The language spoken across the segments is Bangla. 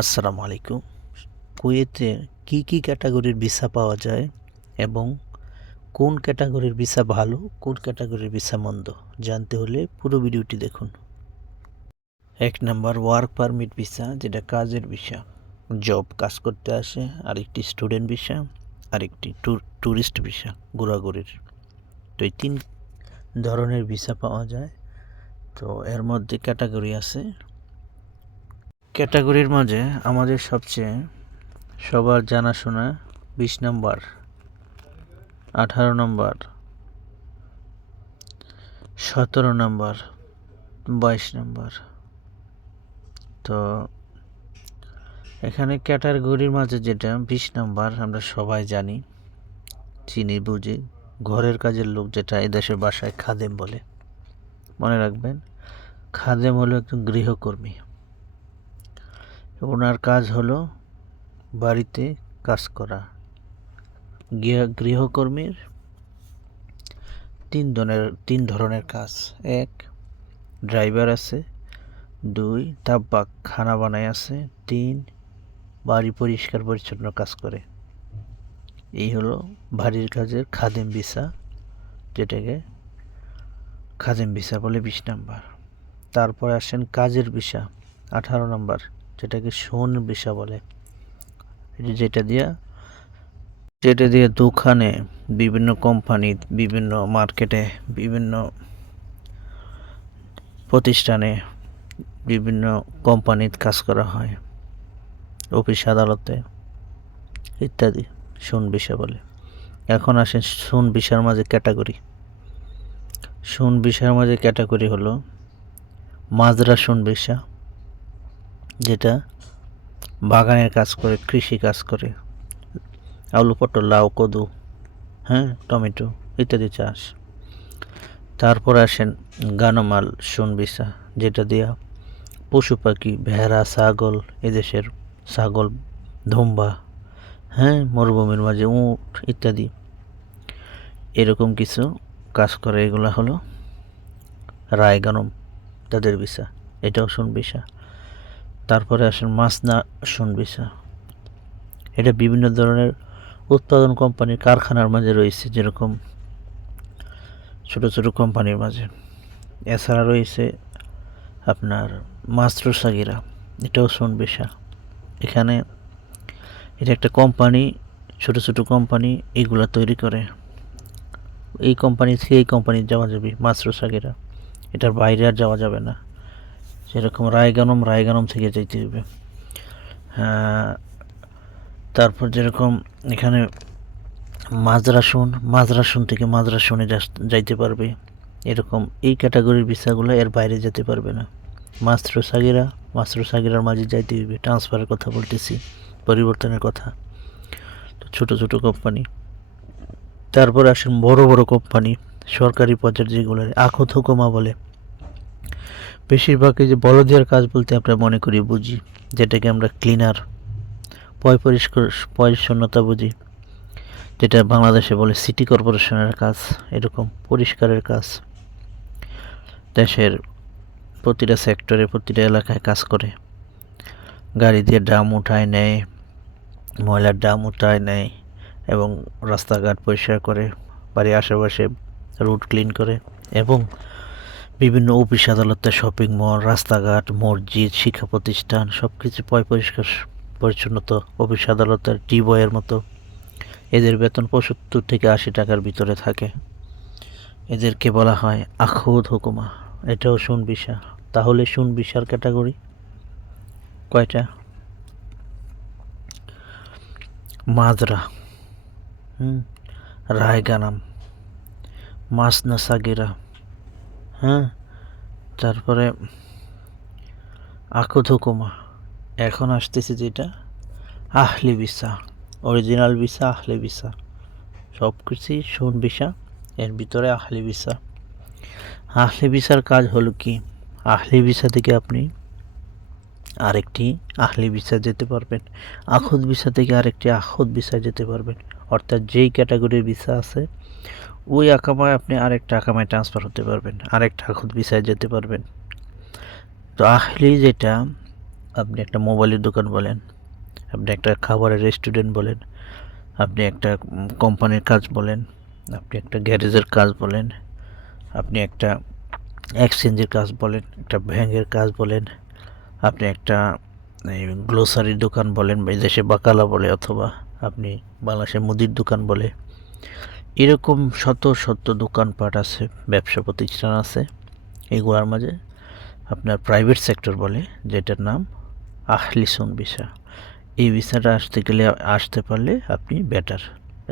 আসসালামু আলাইকুম। কুয়েতে কি কি ক্যাটাগরির ভিসা পাওয়া যায় এবং কোন ক্যাটাগরির ভিসা ভালো, কোন ক্যাটাগরির ভিসা মন্দ, জানতে হলে পুরো ভিডিওটি দেখুন। এক নাম্বার ওয়ার্ক পারমিট ভিসা যেটা কাজের ভিসা জব কাজ করতে আসে আর একটি স্টুডেন্ট ভিসা আর একটি ট্যুরিস্ট ভিসা ঘোরাঘুরির। তো এই তিন ধরনের ভিসা পাওয়া যায়। তো এর মধ্যে ক্যাটাগরি আছে ক্যাটাগরির মাঝে আমাদের সবচেয়ে সবার জানাশোনা বিশ নম্বর, আঠারো নম্বর, সতেরো নম্বর, বাইশ নম্বর। তো এখানে ক্যাটাগরির মাঝে যেটা বিশ নম্বর আমরা সবাই জানি, চিনি, বুঝি, ঘরের কাজের লোক যেটা এদেশের বাসায় খাদেম বলে। মনে রাখবেন, খাদেম হলো একজন গৃহকর্মী। ওনার কাজ হলো বাড়িতে কাজ করা। গৃহ, গৃহকর্মীর তিন ধরনের তিন ধরনের কাজ। এক, ড্রাইভার আছে। দুই তাব্বাক খানা বানায় আছে। তিন, বাড়ি পরিষ্কার পরিচ্ছন্ন কাজ করে। এই হলো বাড়ির কাজের খাদেম ভিসা, যেটাকে খাদেম ভিসা বলে বিশ নাম্বার। তারপরে আসেন কাজের ভিসা, আঠারো নাম্বার। যেটাকে সোন ভিসা বলে। যেটা দিয়া, যেটা দিয়ে দোকানে বিভিন্ন কোম্পানি বিভিন্ন মার্কেটে বিভিন্ন প্রতিষ্ঠানে বিভিন্ন কোম্পানির কাজ করা হয়। অফিস, আদালতে ইত্যাদি সোন বিষয় বলে। এখন আসেন সোন বিষয়ের মাঝে ক্যাটাগরি সোন বিষয়ের মাঝে ক্যাটাগরি হলো মাজরা সোন বিষা। যেটা বাগানের কাজ করে, কৃষি কাজ করে। আলু, পটল, লাউ, কদু হ্যাঁ টমেটো ইত্যাদি চাষ। তারপর আসেন গানমাল সোনবিসা যেটা দিয়া পশু পাখি, ভেড়া, ছাগল, এদেশের ছাগল, ধুম্বা হ্যাঁ মরুভূমির মাঝে উট ইত্যাদি। এরকম কিছু কাজ করে। এগুলো হলো রায়গানম, তাদের ভিসা এটাও শুন ভিসা তারপরে আসেন মাসনা শুন ভিসা এটা বিভিন্ন ধরনের উৎপাদন কোম্পানির কারখানার মাঝে রয়েছে, যেরকম ছোট ছোট কোম্পানির মাঝে। এছাড়া রয়েছে আপনার মাস্ট্রো সাগিরা, এটাও শুন ভিসা এখানে এটা একটা কোম্পানি, ছোট ছোট কোম্পানি, এগুলা তৈরি করে। এই কোম্পানি থেকে এই কোম্পানি যাওয়া যাবে মাস্ট্রো সাগিরা। এটার বাইরে আর যাওয়া যাবে না। যেরকম রায়গানম রায়গানম থেকে যাইতে হবে তারপর যেরকম এখানে মাজরাসন মাজরাসন থেকে মাজরাসুনে যাইতে পারবে। এরকম এই ক্যাটাগরির ভিসাগুলো এর বাইরে যেতে পারবে না। মাস্ত্র সাগিরা, মাস্ত্র সাগিরার মাঝে যাইতে হবে ট্রান্সফারের কথা বলতেছি, পরিবর্তনের কথা। তো ছোটো ছোটো কোম্পানি। তারপর আসেন বড় বড় কোম্পানি, সরকারি পর্যায়ের যেগুলো আখত হুকুমা বলে। বেশিরভাগই যে বলদিয়ার কাজ বলতে আমরা মনে করি বুঝি, যেটাকে আমরা ক্লিনার পয় পরিষ্কার পরিচ্ছন্নতা বুঝি, যেটা বাংলাদেশে বলে সিটি কর্পোরেশনের কাজ, এরকম পরিষ্কারের কাজ। দেশের প্রতিটা সেক্টরে প্রতিটা এলাকায় কাজ করে। গাড়ি দিয়ে ড্রাম উঠায় নেয়, ময়লার ড্রাম উঠায় নেয়, এবং রাস্তাঘাট পরিষ্কার করে, বাড়ির আশেপাশে রুট ক্লিন করে, এবং বিভিন্ন অফিস আদালতে শপিং মল, রাস্তাঘাট, মসজিদ, শিক্ষা প্রতিষ্ঠান সব কিছু পয় পরিষ্কার পরিচ্ছন্নতা অফিস আদালতের টি বয়ের মতো। এদের বেতন পঁচাত্তর থেকে আশি টাকার ভিতরে থাকে। এদেরকে বলা হয় আখুদ হুকুমা। এটাও শুন বিশা তাহলে শুন বিশার ক্যাটাগরি? কয়টা? মাজরা হুম? রায়গানাম। মাসনা সাগিরা। হ্যাঁ? তারপরে আকুত হুকুমা এখন আসতেছে যেটা? আহলি বিসা অরিজিনাল ভিসা, আহলি ভিসা। সব কিছুই শুন ভিসা, এর ভিতরে আহলি ভিসা। আহলি ভিসার কাজ হলো কি? আহলি ভিসা থেকে আপনি আরেকটি আহলি ভিসা যেতে পারবেন। আখুদ ভিসা থেকে আরেকটি আখুদ ভিসা যেতে পারবেন। অর্থাৎ যেই ক্যাটাগরির ভিসা আছে ওই আকামায় আপনি আরেকটা আকামায় ট্রান্সফার হতে পারবেন, আরেকটা আখুদ ভিসায় যেতে পারবেন। তো আহলি যেটা, আপনি একটা মোবাইলের দোকান বলেন, আপনি একটা খাবারের রেস্টুরেন্ট বলেন, আপনি একটা কোম্পানির কাজ বলেন, আপনি একটা গ্যারেজের কাজ বলেন, আপনি একটা এক্সচেঞ্জের কাজ বলেন, একটা ব্যাংকের কাজ বলেন, আপনি একটা গ্লোসারির দোকান বলেন, বা দেশে বাকালা বলে অথবা আপনি বাংলাদেশে মুদির দোকান বলে। এরকম শত শত দোকানপাট আছে, ব্যবসা প্রতিষ্ঠান আছে, এগুলোর মাঝে আপনার প্রাইভেট সেক্টর বলে, যেটার নাম আহলিসুন ভিসা এই ভিসাটা আসতে গেলে, আসতে পারলে আপনি বেটার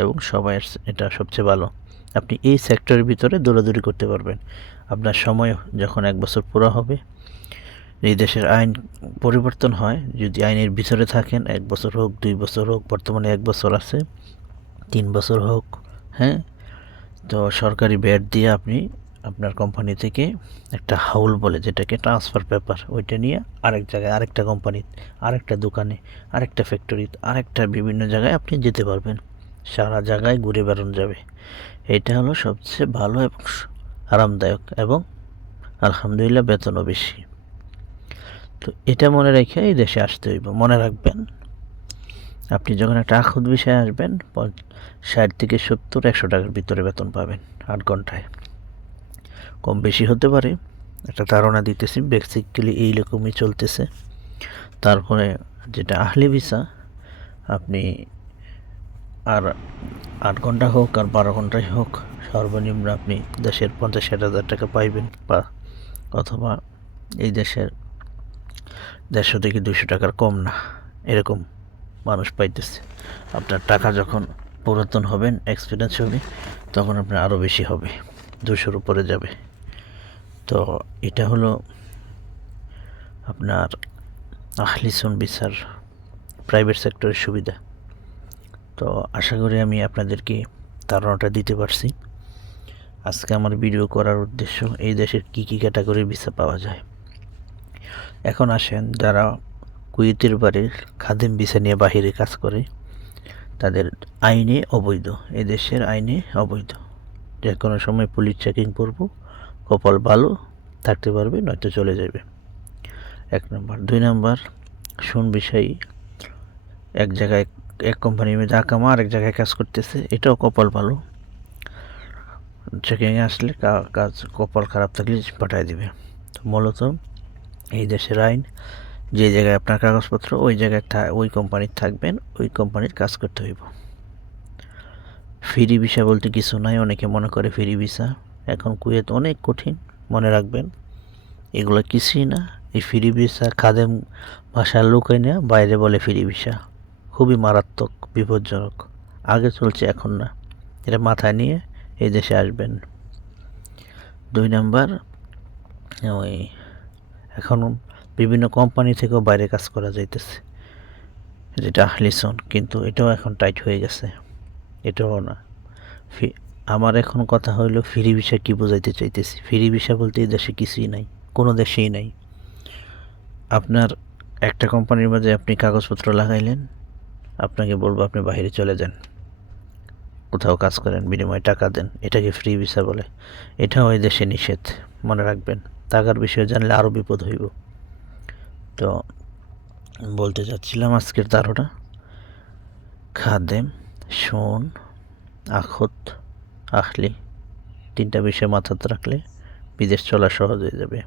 এবং সবাই এটা সবচেয়ে ভালো। আপনি এই সেক্টরের ভিতরে দৌড়াদৌড়ি করতে পারবেন। আপনার সময় যখন এক বছর পুরো হবে, এই দেশের আইন পরিবর্তন হয়, যদি আইনের ভিতরে থাকেন, এক বছর হোক, দুই বছর হোক, বর্তমানে এক বছর আছে, তিন বছর হোক হ্যাঁ? তো সরকারি ব্যাট দিয়ে আপনি আপনার কোম্পানি থেকে একটা হাউল বলে যেটাকে ট্রান্সফার পেপার ওইটা নিয়ে আরেক জায়গায় আরেকটা কোম্পানি আরেকটা দোকানে, আরেকটা ফ্যাক্টরিতে আরেকটা বিভিন্ন জায়গায় আপনি যেতে পারবেন। সারা জায়গায় ঘুরে বেড়ানো যাবে। এটা হলো সবচেয়ে ভালো এবং আরামদায়ক এবং আলহামদুলিল্লাহ বেতনও বেশি। তো এটা মনে রেখে এই দেশে আসতে হইব। মনে রাখবেন। আপনি যখন একটা আখুদ বিষয়ে আসবেন ষাট থেকে সত্তর, একশো টাকার ভিতরে বেতন পাবেন আট ঘন্টায়। কম বেশি হতে পারে, একটা ধারণা দিতেছি বেসিক্যালি এইরকমই চলতেছে। তারপরে যেটা আহলি ভিসা, আপনি আর আট ঘণ্টা হোক আর বারো ঘন্টাই হোক, সর্বনিম্ন আপনি দেশের পঞ্চাশ ষাট হাজার টাকা পাইবেন বা অথবা এই দেশের দেড়শো থেকে দুশো টাকার কম না, এরকম। মানুষ পাইতেছে। আপনার টাকা যখন পুরাতন হবেন এক্সপিরিয়েন্স হবে, তখন আপনার আরও বেশি হবে দুশোর উপরে যাবে। তো এটা হলো আপনার আহলিসুন বিচার প্রাইভেট সেক্টরের সুবিধা। তো আশা করি আমি আপনাদেরকে ধারণাটা দিতে পারছি। আজকে আমার ভিডিও করার উদ্দেশ্য, এই দেশের কী কী ক্যাটাগরির ভিসা পাওয়া যায়। এখন আসেন, যারা কুয়েতের বাড়ির খাদেম ভিসা নিয়ে বাহিরে কাজ করে। তাদের আইনে অবৈধ। এই দেশের আইনে অবৈধ। যে কোনো সময় পুলিশ চেকিং করব, কপাল ভালো, থাকতে পারবে, নয়তো চলে যাবে। এক নম্বর। দুই নম্বর শুন বিষয়ী এক জায়গায়, এক কোম্পানির মধ্যে আকামা আরেক জায়গায় কাজ করতেছে। এটাও কপাল ভালো। চেকিংয়ে আসলে কাজ কপাল খারাপ থাকলে পাঠায় দিবে। মূলত এই দেশের আইন যে জায়গায় আপনার কাগজপত্র, ওই জায়গায় ওই কোম্পানির থাকবেন, ওই কোম্পানির কাজ করতে হইব। ফ্রি ভিসা বলতে কিছু নাই, অনেকে মনে করে ফ্রি ভিসা। এখন কুয়েত অনেক কঠিন, মনে রাখবেন। এগুলো কিছুই না। এই ফ্রি ভিসা খাদেম ভাষার লোকাই না, বাইরে বলে ফ্রি ভিসা। খুবই মারাত্মক, বিপজ্জনক। আগে চলছে, এখন না। এটা মাথায় নিয়ে এই দেশে আসবেন। দুই নাম্বার, ওই, এখন বিভিন্ন কোম্পানি থেকেও বাইরে কাজ করা যাইতেছে। যেটা আহলিসন কিন্তু এটাও এখন টাইট হয়ে গেছে। এটাও না। আমার এখন কথা হইল ফ্রি ভিসা কী বোঝাইতে চাইতেছি? ফ্রি ভিসা বলতে এই দেশে কিছুই নাই, কোনো দেশেই নাই। আপনার একটা কোম্পানির মাঝে আপনি কাগজপত্র লাগাইলেন, আপনাকে বলব আপনি বাইরে চলে যান। কোথাও কাজ করেন, বিনিময়ে টাকা দেন, এটাকে ফ্রি ভিসা বলে। এটাও এই দেশে নিষেধ, মনে রাখবেন। টাকার বিষয়ে জানলে আরও বিপদ হইব। তো বলতে চাচ্ছিলাম আজকের ধারণা খাদেম, শোন, আখত, আখলি, তিনটা বিষয় মাথাতে রাখলে বিদেশ চলা সহজ হয়ে যাবে।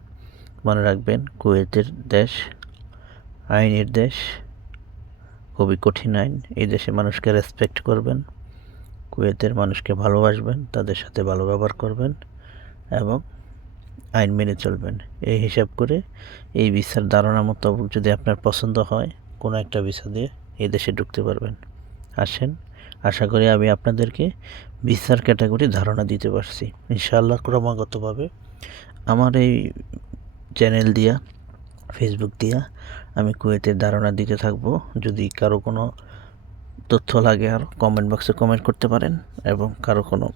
মনে রাখবেন, কুয়েতের দেশ, আইনের দেশ, খুবই কঠিন আইন। এই দেশে মানুষকে রেসপেক্ট করবেন, কুয়েতের মানুষকে ভালোবাসবেন, তাদের সাথে ভালো ব্যবহার করবেন এবং আইন মেনে চলবেন। এই হিসাব করে এই ভিসার ধারণা মোতাবেক যদি আপনার পছন্দ হয়, কোনো একটা ভিসা দিয়ে এই দেশে ঢুকতে পারবেন। আসেন, আশা করি আমি আপনাদেরকে ভিসার ক্যাটাগরি ধারণা দিতে পারছি। ইনশাআল্লাহ ক্রমাগতভাবে আমার এই চ্যানেল দিয়া, ফেসবুক দিয়া আমি কুয়েতের ধারণা দিতে থাকব। যদি কারও কোনো তথ্য লাগে আর কমেন্ট বক্সে কমেন্ট করতে পারেন এবং কারও কোনো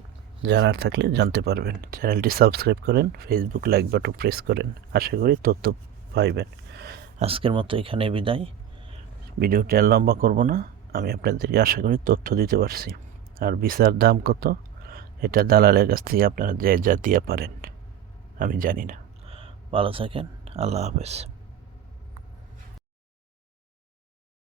জানার থাকলে জানতে পারবেন। চ্যানেলটি সাবস্ক্রাইব করেন ফেসবুক লাইক বাটন প্রেস করেন, আশা করি তথ্য পাইবেন। আজকের মতো এখানে বিদায়। ভিডিওটি আর লম্বা করব না, আমি আপনাদেরকে আশা করি তথ্য দিতে পারছি। আর ভিসার দাম কত? এটা দালালের কাছ থেকে আপনারা যে যা দিয়ে পারেন, আমি জানি না। ভালো থাকেন, আল্লাহ হাফেজ।